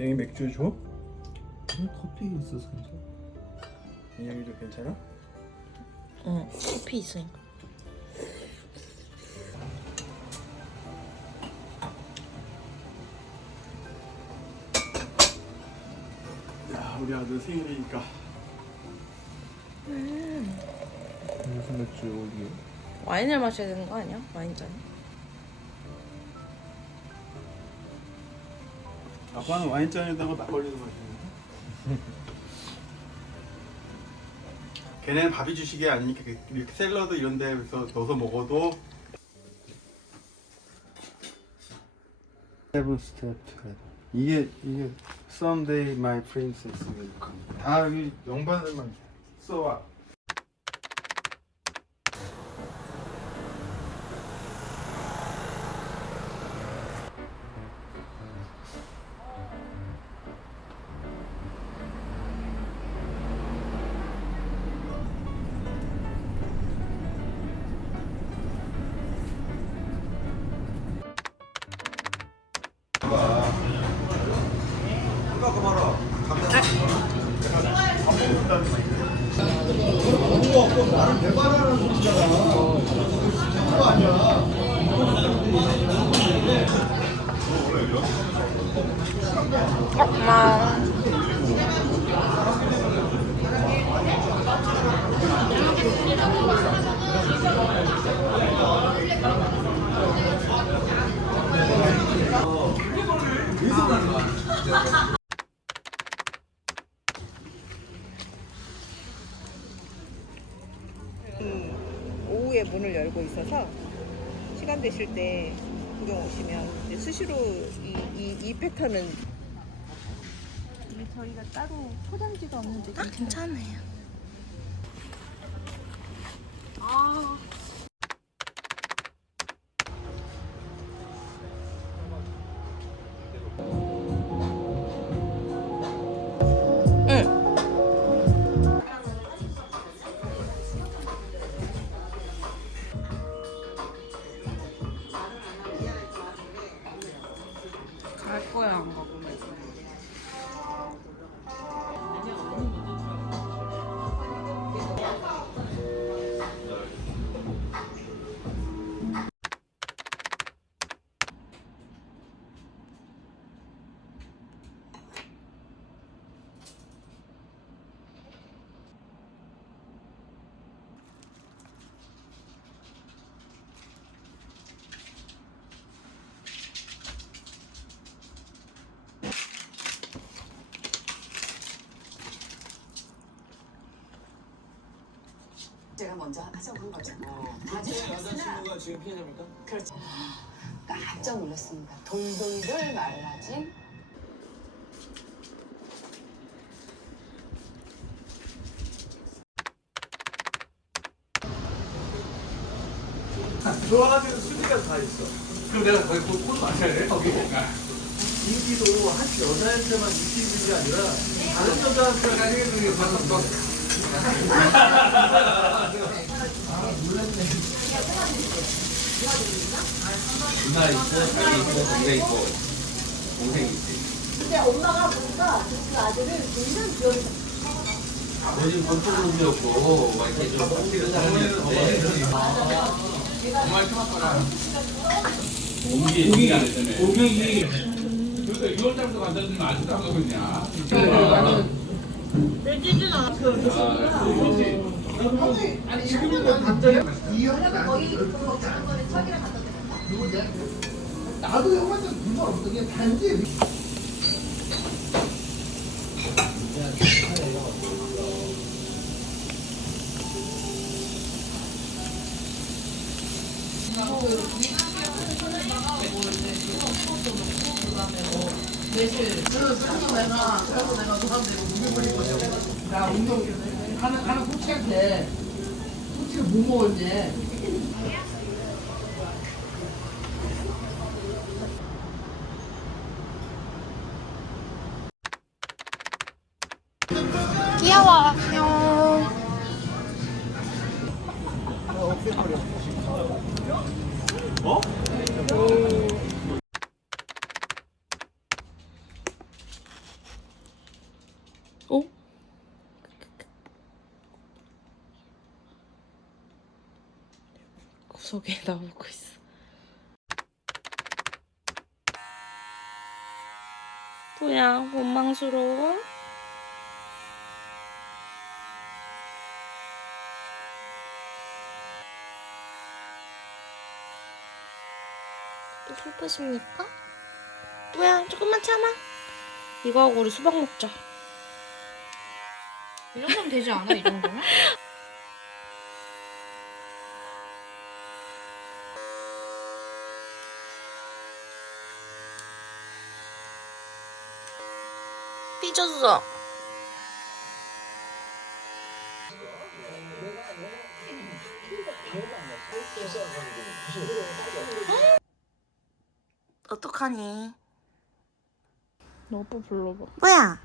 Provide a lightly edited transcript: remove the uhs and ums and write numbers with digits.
대영이 맥주 줘? 커피 있어서 괜찮아. 인형이도 괜찮아? 응, 커피 있으니까. 야, 우리 아들 생일이니까. 무슨 맥주 이게? 와인을 마셔야 되는 거 아니야? 와인잔. 아빠는 와인잔에다가 막걸리도 마시는데. 걔네는 밥이 주식이 아니니까 이렇게 샐러드 이런 데서 넣어서 먹어도. Seven step together. 이게 Someday my princess will come. 다 여기 영반들만 써와. 오후에 문을 열고 있어서 시간 되실 때 구경 오시면 이제 수시로 이 패턴은 저희가 따로 포장지가 없는데 괜찮아요. 갈 거야 안 가고. 제가 먼저 하자고 한 거죠. 제 여자친구가 지금 피해자입니까? 그렇죠. 깜짝 놀랐습니다. 돌돌돌 말라진 좋아하는 수비가 다 있어. 그럼 내가 거기 코드 맞춰야 돼? 거기 뭔가. 인기도 한 여자한테만 인기 있는 게 아니라 다른 여자한테 나중에 그게 봤어. 누나 있고, 자기 있고, 동생 있고, 동생이 있지. 근데 엄마가 보니까 그 아들을 굉장히 귀여워. 아버지는 건축공이었고, 막 이렇게 좀 빡치는 사람이었는데. 정말 토마토랑. 공기 안 했잖아요. 공기. 그러니까 6월달부터 간다는 아직도 안 가고 있냐. 아니 지금은 갑자기 이혼하면 거의 그거 작은 거는 척이랑 갖다 드려. 누군데? 나도 형한테 불만 없어. 그냥 단지. 나 운동 하는 코치한테 코치가 뭐 먹었냐? 귀여워. 어? 속에 나오고 있어. 뭐야, 원망스러워? 또 슬프십니까? 뭐야, 조금만 참아. 이거 하고 우리 수박 먹자. 이 정도면 되지 않아? 이 정도면? 삐졌어. 어떡하니? 너 오빠 불러봐. 뭐야?